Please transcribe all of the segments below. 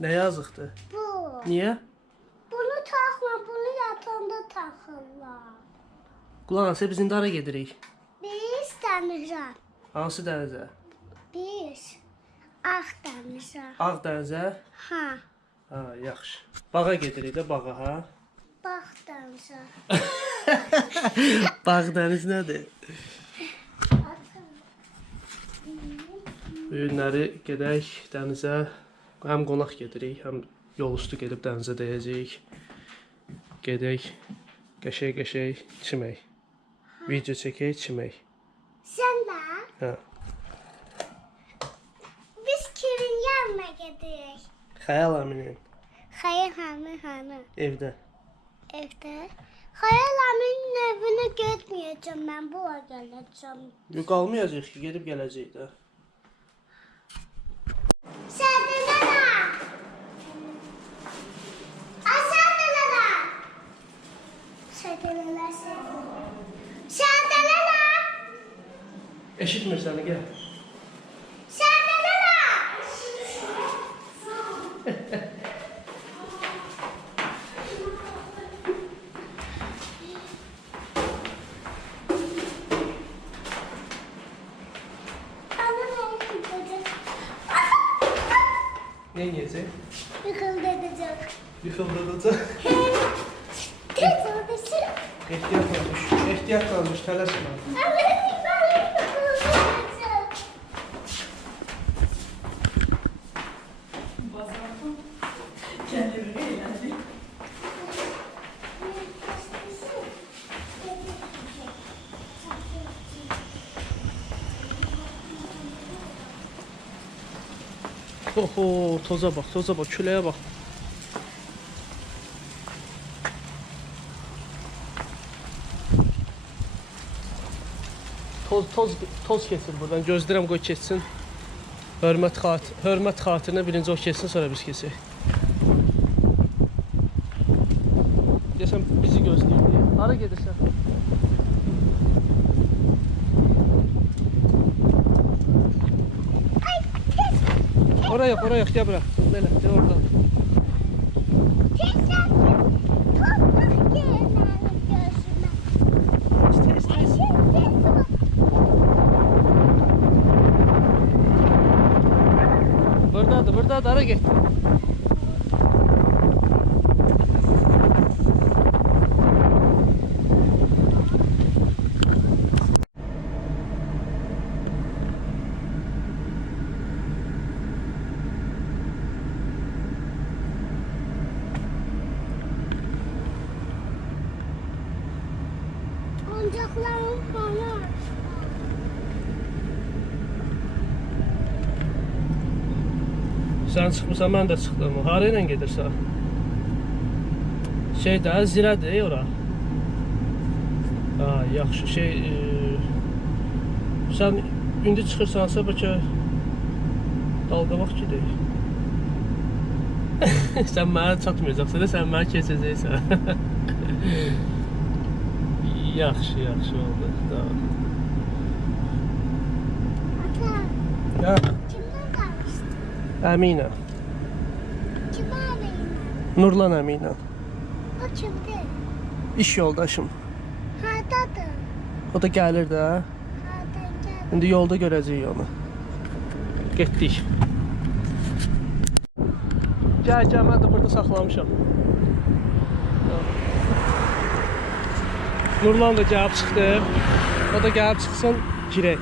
Ne yazıqdır? Bu. Niye? Bunu takma, bunu yatanda takırlar. Qulaq as, biz indi hara gedirik? Biz dənizə. Hansı dənizə? Biz ağ dənizə. Ağ dənizə? Ha, Ha, yaxşı. Bağa gedirik də, bağa, ha? bax dənizə. Bağ dəniz nədir? Bu günləri gedək dənizə. Həm qonaq gedirik, həm yol üstü gedib dənizə dəyəcəyik. Gedək, qəşəy-qəşəy çimək. Video çəkək, çimək. Sən də? Hə. Biz kimin yanına gedirik? Xəyal əminin Xəyal hanı? evdə. Evdə. Xəyal aminin evini getməyəcəm, mən bura gələcəm. Yox, qalmayacaq ki, gedib gələcəyik də. Sədələlə! Ay sədələlə! Sədələlə, sədələlə. Sədələlə! Eşitmir səni, gəl. Sədələlə! Nə yiyəcək? Yıkıldıracak. Yıxıldıracaq. Tez oradasın. Ehtiyatla düş. Ehtiyatla düş, tələsmə. Oho, toza bax, küləyə bax. Toz keçir buradan. Gözləyirəm qoy keçsin. Hörmət xatirinə birinci o keçsin, sonra biz keçək. Deyəsən bizi gözləyir. Hara gedirsən? Oraya yox, gəl bura. Belə, gəl oradan. Buradadır, hara getdin? Oyuncaklarım falan. Sən çıxmısan, mən də çıxdım. Hara ilə gedirsən? Şeydə, zirədir ora. Ha, yaxşı. Sən indi çıxırsansa, bəlkə dalqabaq gedək. Sən mənə çatmayacaqsan, sən mənə keçəcəksən. Yaxşı oldu. Tamam. Ata, Ya, kimden kalmıştın? Əminə. Kime arayın? Nurlan Əminə. O kimdi? İş yoldaşım. Hardadır? O da gəlir də. Hardan geldi? İndi yolda görəcəyik onu. Getdik. Gəl, mən də burada saxlamışam. Nurlan da gəlib çıxdı. O da gəlib çıxsın, girək.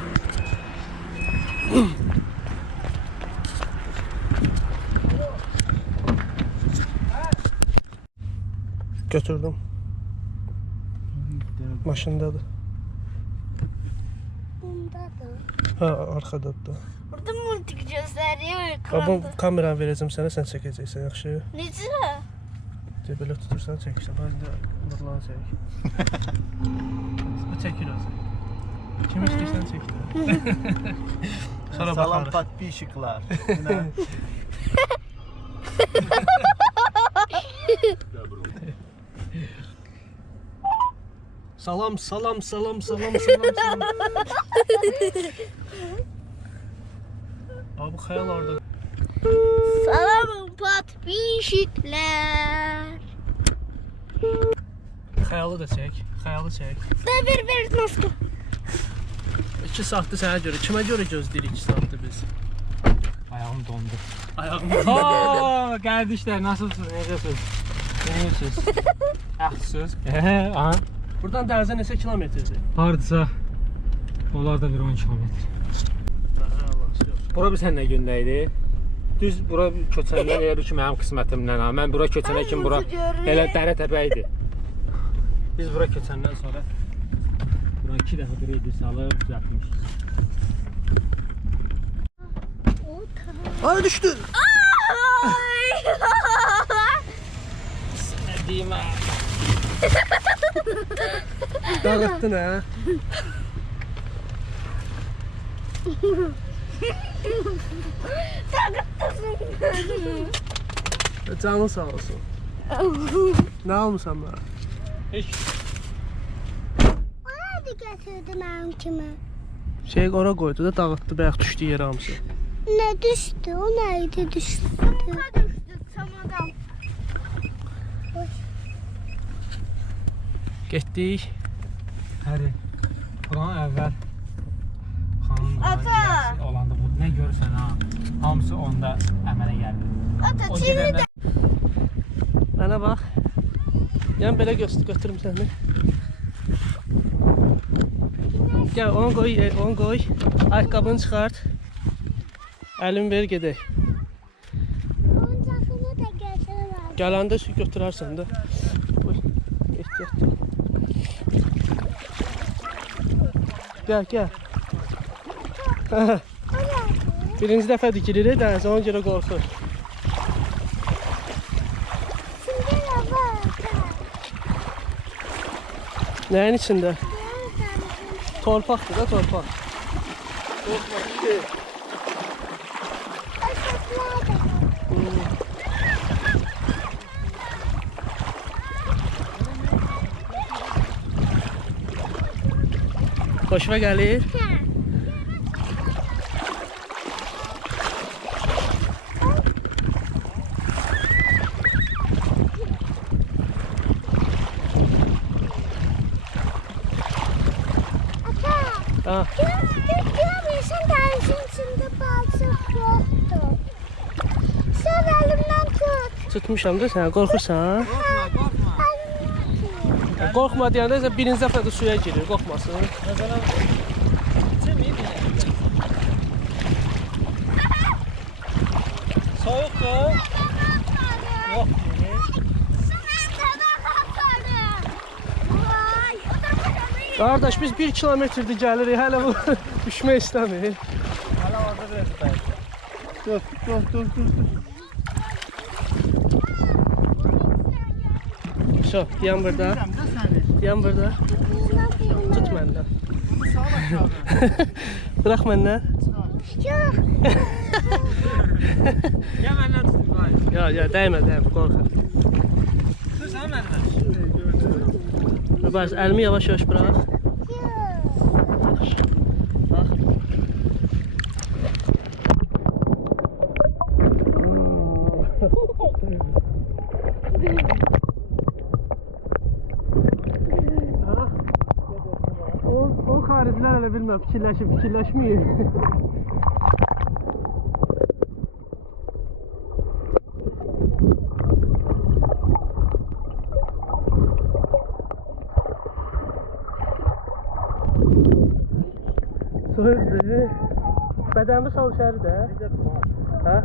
Götürdüm. Maşındadır. Bundadır. Ha, arxadadır da. Burada multik gösteriyor Bu ekranda. kameranı verəcəm sənə, sən çəkəcəksən, yaxşı? Necə? Belə tutursan, çəkirsən. Bax, indi Nurlanı çək. Bu çəkir özü. Kim istəyirsən çək də. Sonra Salam baxarıq. подписчикlar. Salam. Abi xəyal orada. Salam. Adamım patpişikler. Xəyalı da çək, xəyalı çək. Ver nasıl? 2 saatdır sənə görə. Kimə görə gözləyirik 2 saatdır biz? Ayağım dondu. Ayağım. Aa, kardeşler nasılsınız? Necəsiniz? Neyəsiniz? Yaxşısınız? Aha. Buradan dənizə neçə kilometrdir? Hardasa onlar da bir 10 kilometr. Bura bir səninlə gündəydi. Düz bura köçəndən elə ki mənim qismətimdən ha. Mən bura köçənə kimi bura elə dərə təpə idi. Biz bura köçəndən sonra bura 2 dəfə qreydi salıb düzəltmişik. Ay düşdü. Nə deyim ha? Dağıtdın ha. Canın sağ olsun. Ne almışsan bana? Heç O nerede getirdi benim kimi? Şey ora koydu da dağıttı, bayaq düşdü yerə hamısı. Ne düştü? O neydi düştü? Samuka düştü. Samadan. Getdik. Həri. Buranın əvvəl xanım Ata! olanda bu nə görürsən ha? Hamısı onda əmələ gəldi. Ata O şimdi gedəndən de. Mənə bax. Yəni belə götürüm səni. Gəl, onu qoy. Ayaqqabını çıxart. Əlini ver gedək. Oyuncağını da getirirler. Gələndə götürərsən də. Qoy. Ehtiyat. Gəl. O nerede? Birinci dəfə dikilir dənizə, ona görə qorxur. Şimdi de var. Nəyin içində? Nerede? Torpaqdır da, torpaq. Xoşuma gəlir. Ha. Görmüyorsun denizin içinde balık yoktu. Sen elimden tut. Tutmuşam da sən, qorxursan? qorxma. Qorxma deyəndə isə birinci dəfə də suya girir, qorxmasın. Məsələn, soyuqdur. Yox. Qardaş, biz 1 kilometrdir gəlirik, hələ bu düşmək istəmir. Hələ orada biraz tutayım. Dur. Şo, yan burada. Yan burada. Tut məndən. Bırax məndən. Yok. Gəl məndən tutun, vay. Ya, dəymə, qorxur. Tutsan məndən. Bax, əlimi yavaş-yavaş bırax. Yok. Bax. O xaricilər elə bilmə, fikirləşməyib. Soyuqdur. Bədənimi sal içəri də. Hə?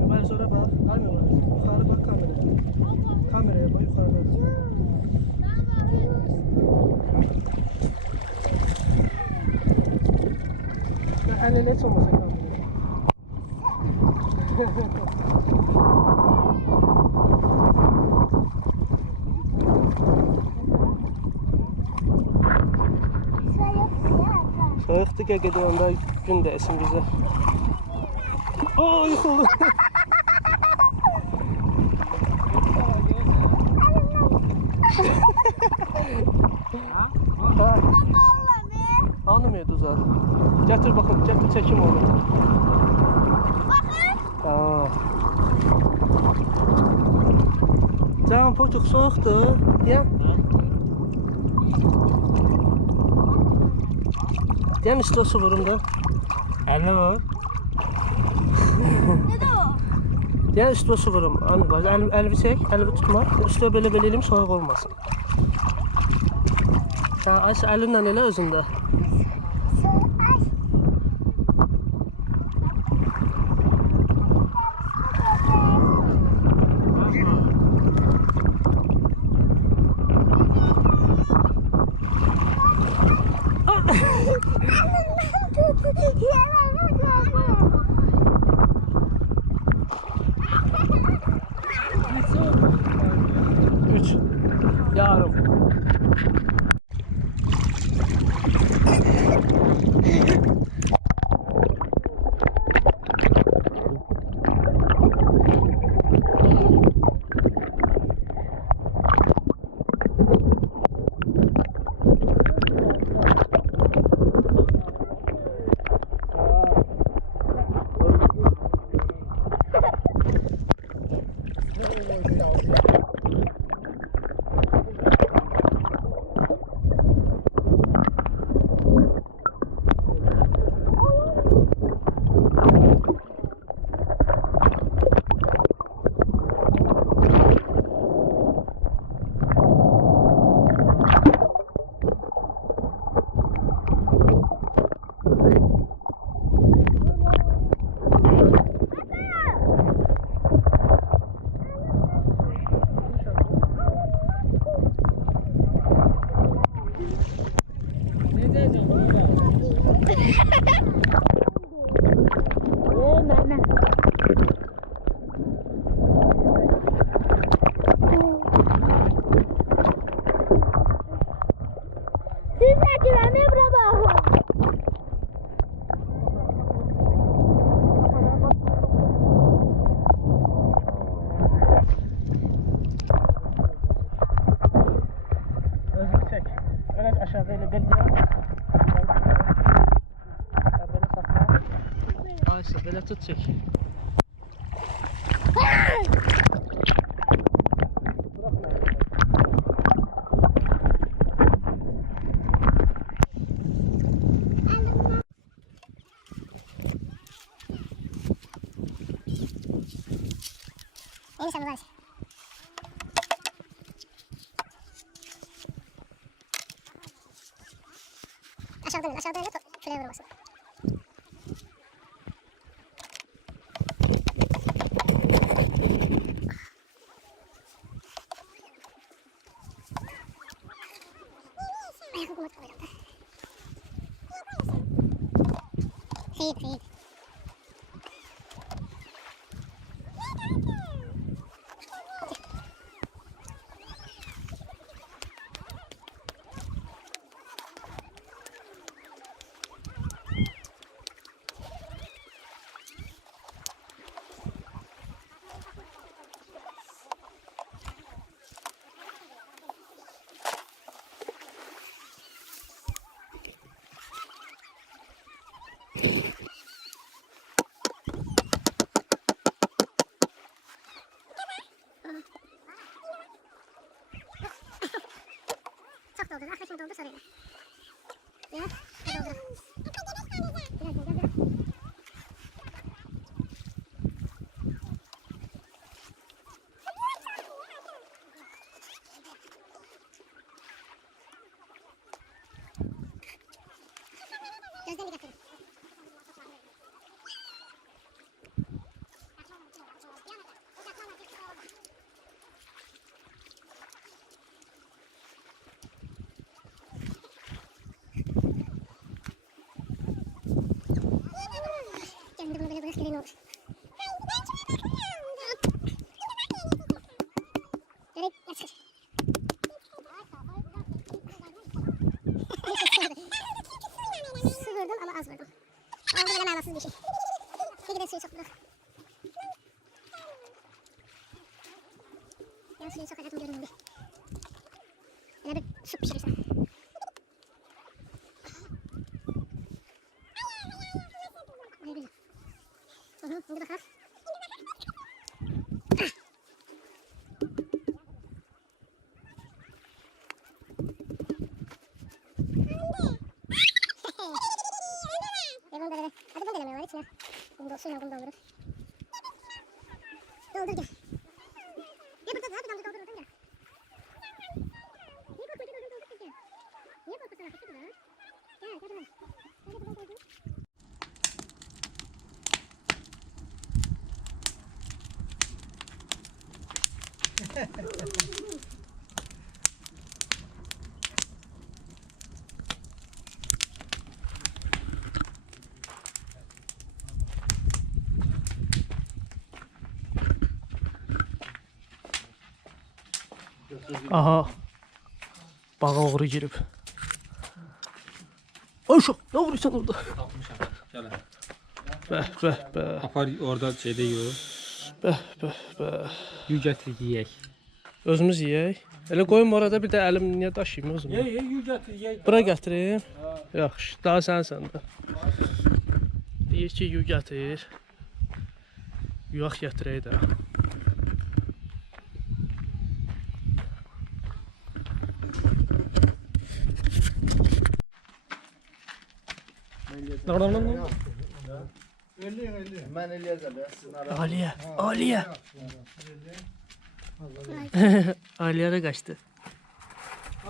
Yuxarı sonra bax. Yuxarı bax kameraya. Kameraya bax yuxarıda. Əlinə heç olmasa kameraya. Soyuqdur, gedək onda gün dəysin bizə. Yıxıldı. Hanı meduza? Gətir baxım, gətir çəkim onu. Aa. Can poçuq soyuqdur. Ya. Deyən üstə su vurum da. Əlinə vur. Deyən üstə su vurum. Əlvi çək, əlvi tutma. Üstə belə eləyim, soyuq olmasın. Ayşə əlinlə elə özündə. Üç. Yarım. Aşağıda elə belə. Belə saxla. Ayşə, belə tut çək. Neyse bu var. Aşağıdan öyle küreğe vurmasın. Ayakkabı kumat kalır orada. Hayır. Çok doldur. Arkadaşım doldur sonra. Ya, doldur. Biraz. Gözden dikkat edin. Kendi bunu böyle bırakırın olur. Gerek açık. Su vurdum ama az vurdum. Oldu böyle manasız bir şey. Peki de suyu çok bırak. Ben suyu sokacaktım görünümde. Böyle bir su pişirirsen. İndi baxaq. Hadi bunu denemeye var içine. Bunu da suyla bunu doldurur. Doldur gel. Ya burada daha bir damla doldur oradan gel. Niye korkma doldur kız gel. Niye korkma sana kızı da? Gel gel buraya. Gel buraya doldur. Aha. Bağa uğru girib. Ay uşaq, nə vurursan orada? Tapmışam. Gəl. Bəh. Apar orada şeydə yox. Bəh. Yu gətir yeyək. Özümüz yeyək. Elə qoyum orada bir də əlim niyə daşıyım özümü? Yu gətir yeyək. Bura gətirim. Yaxşı, daha sənsən də. Deyir ki, yu gətir. Yuyaq gətirək də. Mən eləyəcəm ya, sizin ara. Aliyə. Aliyə də qaçdı.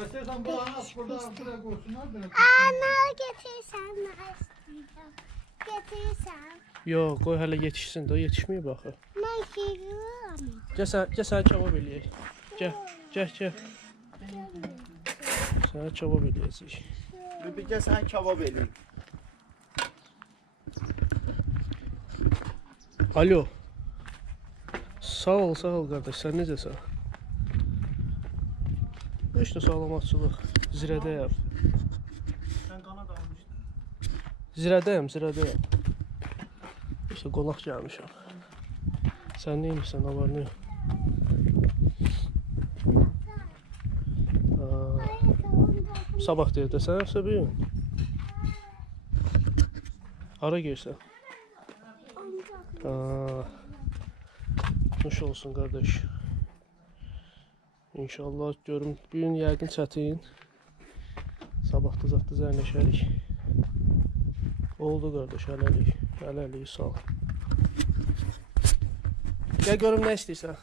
İstəyirsən buranı aç, burada qoysunlar belə. Ana getirsən, nə istəyirəm. Getirsən. Yox, qoy hələ yetişsin də, yetişməyib axı. Mən gedirəm. Gəl sən kebab eləyək. Gəl. Sənə kebab eləyəcəyik. Bir gəl sən kebab eləyim. Alo. Sağ ol qardaş, sən necəsən? İşte salamatçılıq. Zirədəyəm. Sən qana qalmışdın. Zirədəyəm. İşte qonaq gəlmişəm. Sən nə edirsən, haberin yox? Sabah deyir desən, yoxsa bir gün? Hara girsən? Nuş olsun qardaş. İnşallah görüm. Bir gün yəqin çətin. Sabah da zətdə zərnəşərik. Oldu qardaş, hələlik, sağ ol. Gəl görüm nə istəyirsən.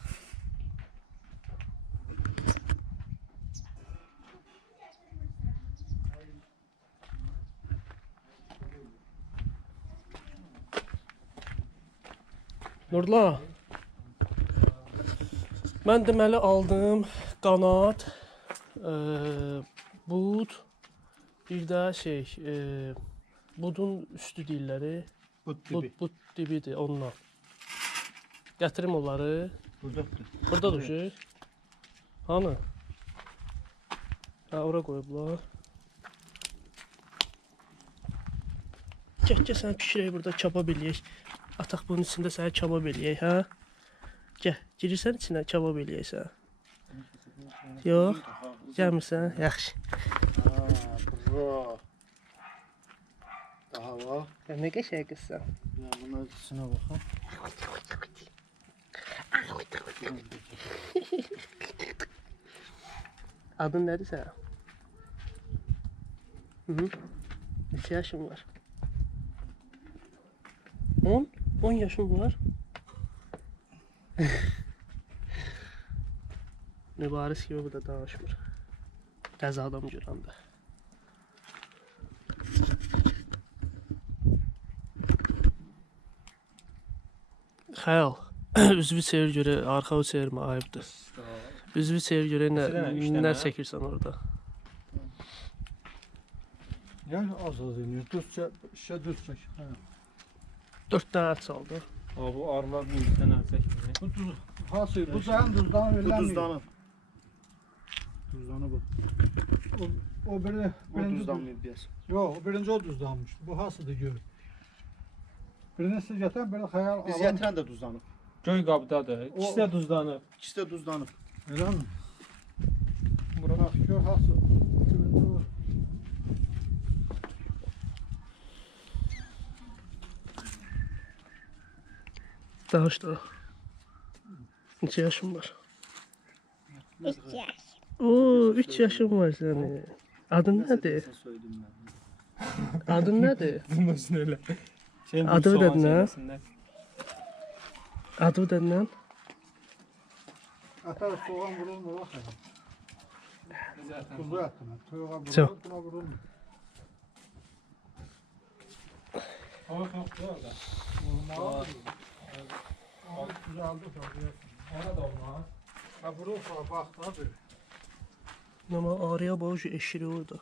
Nurla. Mən deməli aldım qanat, bud, bir də budun üstü deyirlər. Bud dibidir onunla. Gətirim onları. Buradadır şey. Hanı? Ha, ora qoyublar. Gəl sən pişirək burada, kebab eləyək. Ataq bunun içində sənə kebab eləyək, hə? Gəl, girirsən içinə kebab eləyək sən. Yox, gəlmirsən? Yaxşı. Bro. Daha var. Nə qəşəng qızsan. Ya buna ölçüsünə baxın. Adın nədir sən? Neçə yaşın var? 10 yaşım var. Mübariz gibi bu da danışmır. Təzə adam görəndə. Xəyal. Üzvü çevir görə, arxa çevirmə ayıbdır. Üzvü çevir görə nə çəkirsən orada? Yəni az inir. Düz çək. 4 dənə ət saldı. Bu arılar bu yüzdən çəkmir. Bu duz, hası, bu zəhən duzdan Bu verilən. duzdanıb. Duzdanı bu. O biri, Bu duzdanmayıb deyəsən. Yox, o birinci o duzdanmış. Bu hasıdır gör. Birini siz gətirən, belə xəyal Biz alan. gətirən də duzdanıb. Göy qabdadır. İkisi də duzdanıb. İkisi də duzdanıb. Elə mi? Bura Bax, gör hası. Birinci o. Danış da. Neçə yaşın var? 3 yaş. Oo, 3 yaşın var sənin. Adın nədir? Adın nədir? Bunun üstüne öyle. Şeyin Adı soğan dedin ha? şeylesinden. Adı dəndən? Ata soğan vurulmur bak. Kuzu attım. Toyuğa Çok. vurulur, buna vurulmur. Hava çok güzel orada. Olmaz. Ama güzeldi tabii. Ona da olmaz. Ha vurulsa bak tabii. Ama araya boğucu eşiri orada.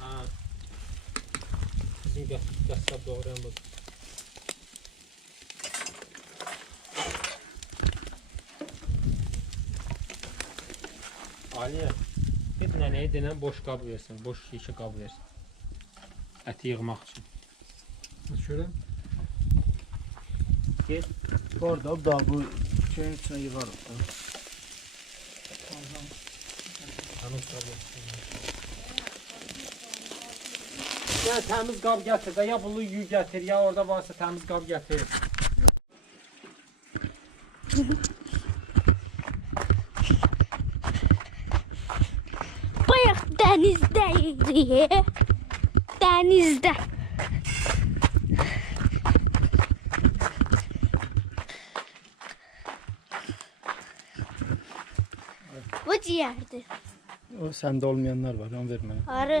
Ha. Bizim qəssab doğrayan bu. Aliyə, bir nənəyə denən boş qab versin, boş şişə qab versin. Əti yığmaq üçün. Şöyle. Get. Orada da bu şeyin içine yığarıq da. Təmiz qab versin. Ya təmiz qab gətir də, ya bunu yu gətir, ya orada varsa təmiz qab gətir. Bayaq dənizdə. Dənizdə. Bu ciyərdir. O səndə olmayanlar var, onu vermə. Arı.